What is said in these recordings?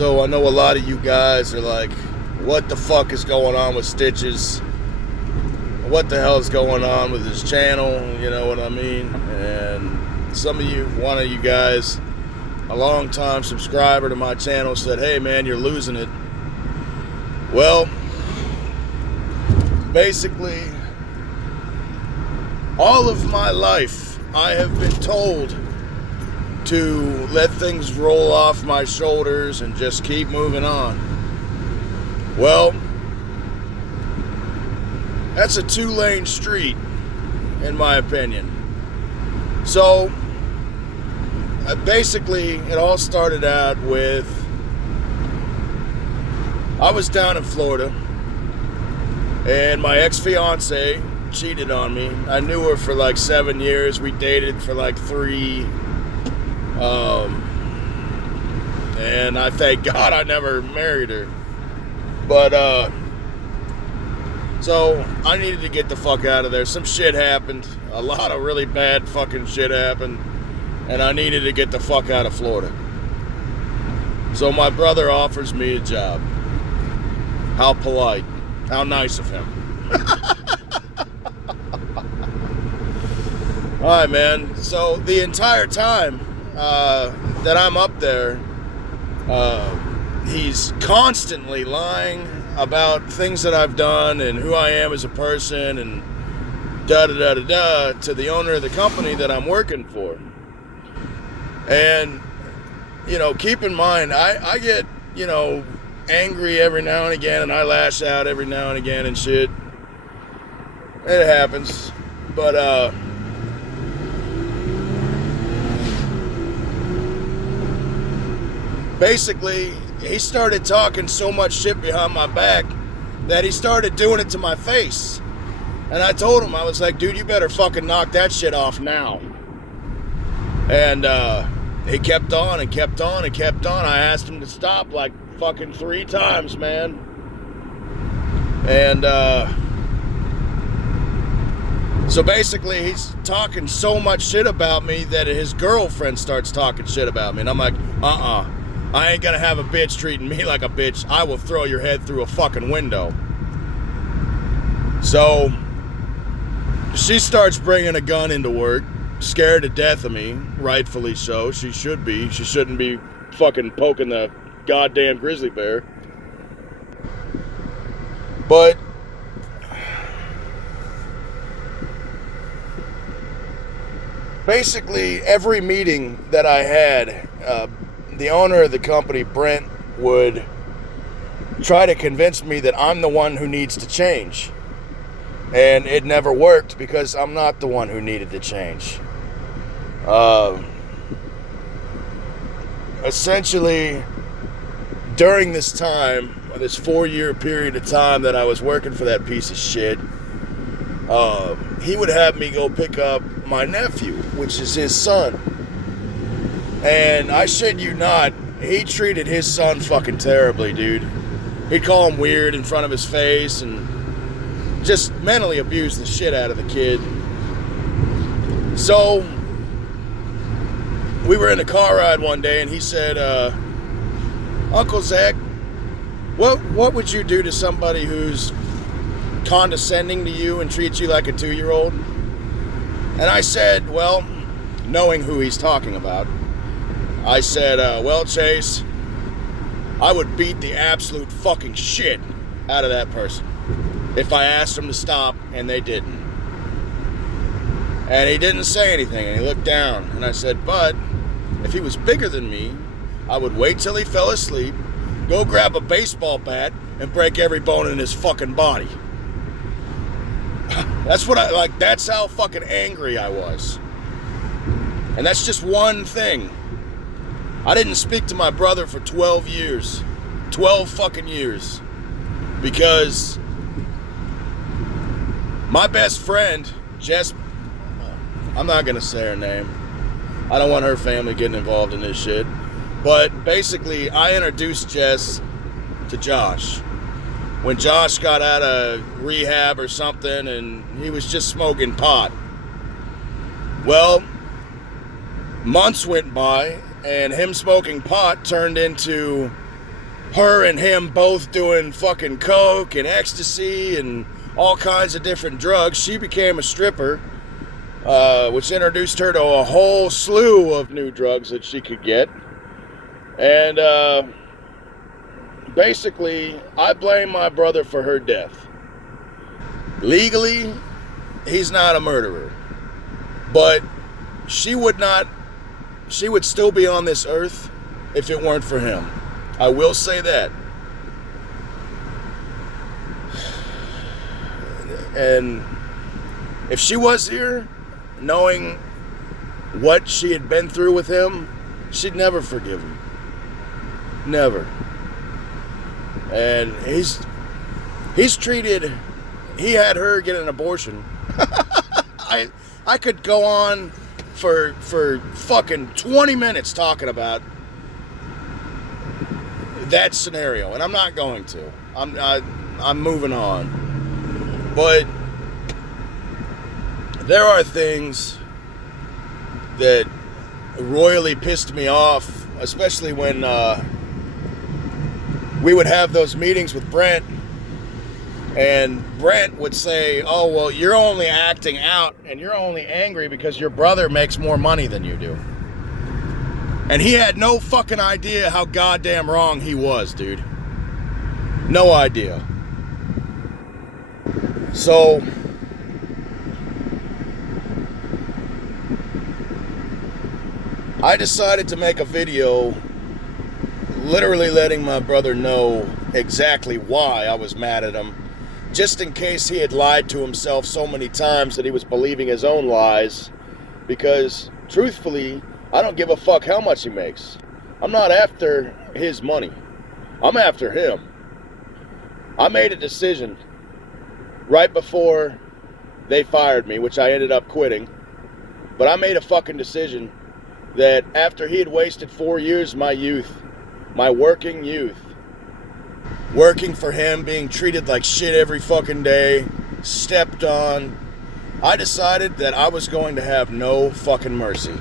So I know a lot of you guys are like, what the fuck is going on with Stitches? What the hell is going on with his channel? You know what I mean? And some of you, one of you guys, a long time subscriber to my channel, said, hey man, you're losing it. Well, basically, all of my life I have been told to let things roll off my shoulders and just keep moving on. Well, that's a two-lane street, in my opinion. So, basically, it all started out with, I was down in Florida, and my ex-fiance cheated on me. I knew her for like 7 years. We dated for like 3. And I thank God I never married her. But, so I needed to get the fuck out of there. Some shit happened. A lot of really bad fucking shit happened. And I needed to get the fuck out of Florida. So my brother offers me a job. How polite. How nice of him. Alright, man. So the entire time that I'm up there, he's constantly lying about things that I've done and who I am as a person and da-da-da-da-da to the owner of the company that I'm working for. And, you know, keep in mind, I get, you know, angry every now and again, and I lash out every now and again and shit. It happens. But, basically, he started talking so much shit behind my back that he started doing it to my face. And I told him, I was like, dude, you better fucking knock that shit off now. And he kept on and kept on and kept on. I asked him to stop like fucking 3 times, man. And so basically, he's talking so much shit about me that his girlfriend starts talking shit about me. And I'm like, I ain't gonna have a bitch treating me like a bitch. I will throw your head through a fucking window. So, she starts bringing a gun into work, scared to death of me, rightfully so. She should be. She shouldn't be fucking poking the goddamn grizzly bear. But, basically, every meeting that I had, the owner of the company, Brent, would try to convince me that I'm the one who needs to change. And it never worked because I'm not the one who needed to change. Essentially, during this time, this 4-year period of time that I was working for that piece of shit, he would have me go pick up my nephew, which is his son. And I shit you not, he treated his son fucking terribly, dude. He'd call him weird in front of his face and just mentally abuse the shit out of the kid. So, we were in a car ride one day and he said, Uncle Zach, what would you do to somebody who's condescending to you and treats you like a 2-year-old? And I said, well, knowing who he's talking about, I said, well, Chase, I would beat the absolute fucking shit out of that person if I asked them to stop and they didn't. And he didn't say anything, and he looked down, and I said, but if he was bigger than me, I would wait till he fell asleep, go grab a baseball bat, and break every bone in his fucking body. That's what that's how fucking angry I was. And that's just one thing. I didn't speak to my brother for 12 years. 12 fucking years. Because my best friend, Jess, I'm not going to say her name. I don't want her family getting involved in this shit. But basically, I introduced Jess to Josh. When Josh got out of rehab or something and he was just smoking pot. Well, months went by and him smoking pot turned into her and him both doing fucking coke and ecstasy and all kinds of different drugs. She became a stripper, which introduced her to a whole slew of new drugs that she could get. And basically, I blame my brother for her death. Legally, he's not a murderer, but she would still be on this earth if it weren't for him. I will say that. And if she was here, knowing what she had been through with him, she'd never forgive him. Never. And he had her get an abortion. I could go on for fucking 20 minutes talking about that scenario, and I'm not going to. I'm moving on. But there are things that royally pissed me off, especially when we would have those meetings with Brent, and Brent would say, oh, well, you're only acting out and you're only angry because your brother makes more money than you do. And he had no fucking idea how goddamn wrong he was, dude. No idea. So I decided to make a video literally letting my brother know exactly why I was mad at him, just in case he had lied to himself so many times that he was believing his own lies. Because truthfully, I don't give a fuck how much he makes. I'm not after his money. I'm after him. I made a decision right before they fired me, which I ended up quitting. But I made a fucking decision that after he had wasted 4 years of my youth, my working youth, working for him, being treated like shit every fucking day, stepped on, I decided that I was going to have no fucking mercy.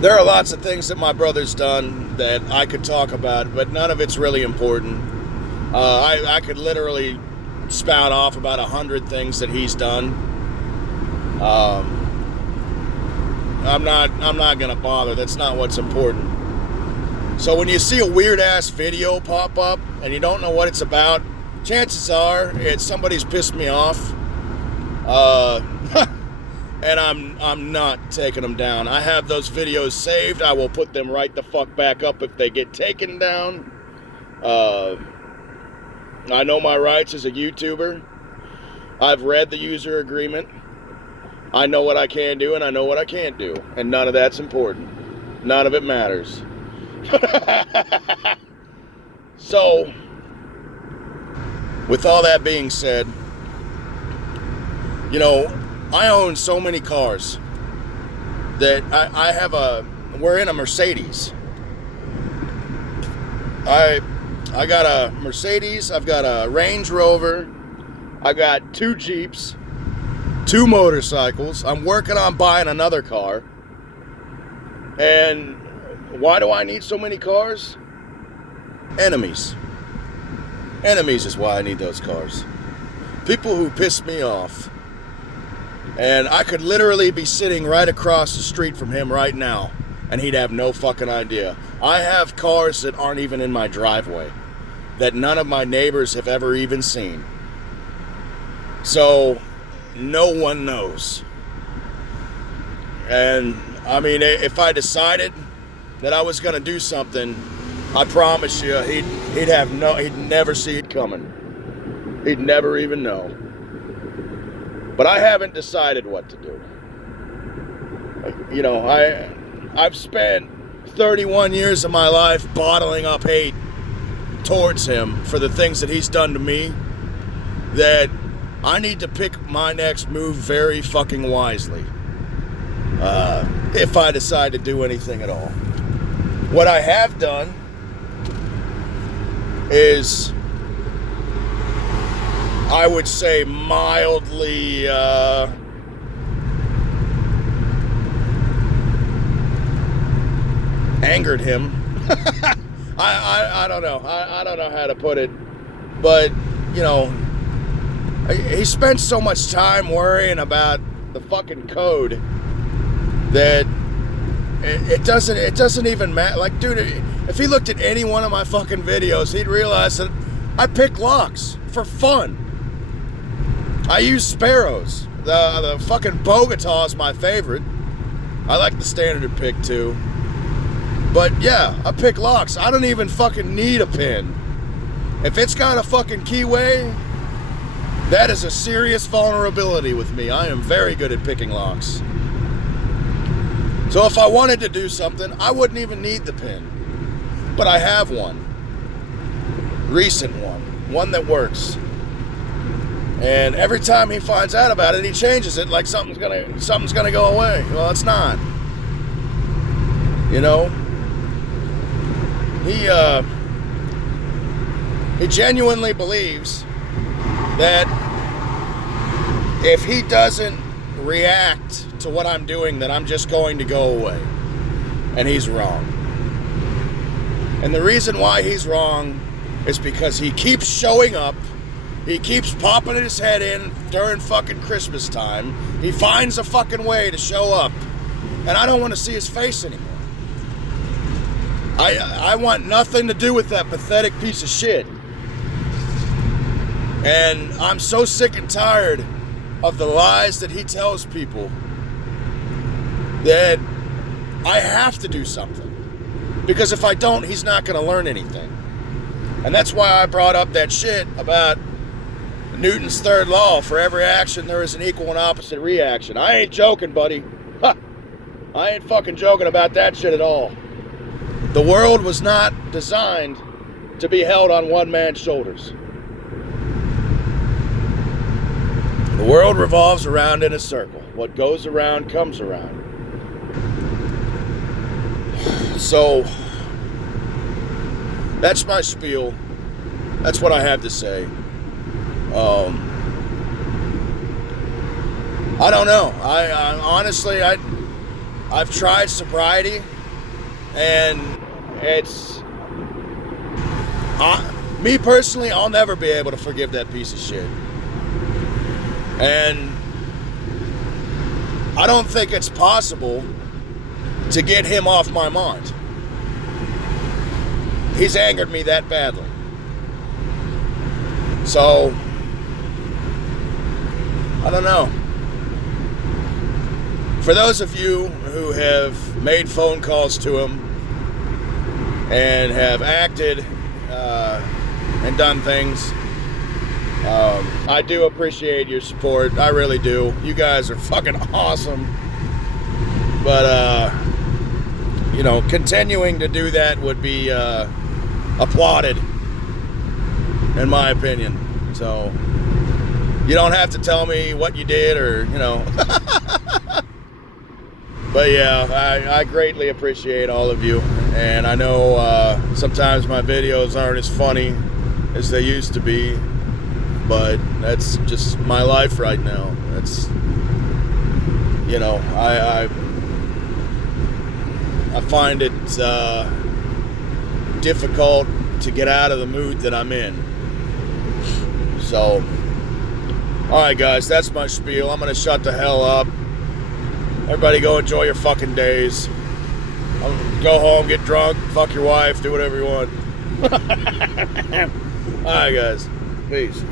There are lots of things that my brother's done that I could talk about, but none of it's really important. I could literally spout off about 100 things that he's done. I'm not gonna bother. That's not what's important. So when you see a weird ass video pop up and you don't know what it's about, chances are it's somebody's pissed me off. And I'm not taking them down. I have those videos saved. I will put them right the fuck back up if they get taken down. I know my rights as a YouTuber. I've read the user agreement. I know what I can do and I know what I can't do. And none of that's important. None of it matters. So, with all that being said, you know, I own so many cars that we're in a Mercedes. I got a Mercedes, I've got a Range Rover, I got 2 Jeeps, 2 motorcycles. I'm working on buying another car. And why do I need so many cars? Enemies. Enemies is why I need those cars. People who piss me off. And I could literally be sitting right across the street from him right now, and he'd have no fucking idea. I have cars that aren't even in my driveway, that none of my neighbors have ever even seen. So, no one knows. And, I mean, if I decided that I was going to do something, I promise you, he'd never see it coming. He'd never even know. But I haven't decided what to do. You know, I've spent 31 years of my life bottling up hate towards him for the things that he's done to me, that I need to pick my next move very fucking wisely. If I decide to do anything at all. What I have done is, I would say, mildly angered him. I don't know. I don't know how to put it. But, you know, he spent so much time worrying about the fucking code that it doesn't even matter. Like, dude, if he looked at any one of my fucking videos, he'd realize that I pick locks for fun. I use sparrows. The fucking Bogota is my favorite. I like the standard pick too. But yeah, I pick locks. I don't even fucking need a pin. If it's got a fucking keyway, that is a serious vulnerability with me. I am very good at picking locks. So if I wanted to do something, I wouldn't even need the pin. But I have one. Recent one. One that works. And every time he finds out about it, he changes it like something's gonna go away. Well, it's not. You know? He genuinely believes that if he doesn't react to what I'm doing, that I'm just going to go away. And he's wrong. And the reason why he's wrong is because he keeps showing up. He keeps popping his head in during fucking Christmas time. He finds a fucking way to show up. And I don't want to see his face anymore. I want nothing to do with that pathetic piece of shit. And I'm so sick and tired of the lies that he tells people that I have to do something. Because if I don't, he's not going to learn anything. And that's why I brought up that shit about Newton's third law. For every action, there is an equal and opposite reaction. I ain't joking, buddy. Ha! I ain't fucking joking about that shit at all. The world was not designed to be held on one man's shoulders. The world revolves around in a circle. What goes around comes around. So, that's my spiel. That's what I have to say. I don't know. I honestly, I've tried sobriety, and it's me personally. I'll never be able to forgive that piece of shit, and I don't think it's possible to get him off my mind. He's angered me that badly. So, I don't know. For those of you who have made phone calls to him and have acted and done things, I do appreciate your support. I really do. You guys are fucking awesome. But, you know, continuing to do that would be applauded, in my opinion. So, you don't have to tell me what you did or, you know. But yeah, I greatly appreciate all of you. And I know sometimes my videos aren't as funny as they used to be. But that's just my life right now. That's, you know, I find it difficult to get out of the mood that I'm in. So, alright guys, that's my spiel. I'm going to shut the hell up. Everybody go enjoy your fucking days. Go home, get drunk, fuck your wife, do whatever you want. Alright guys, peace.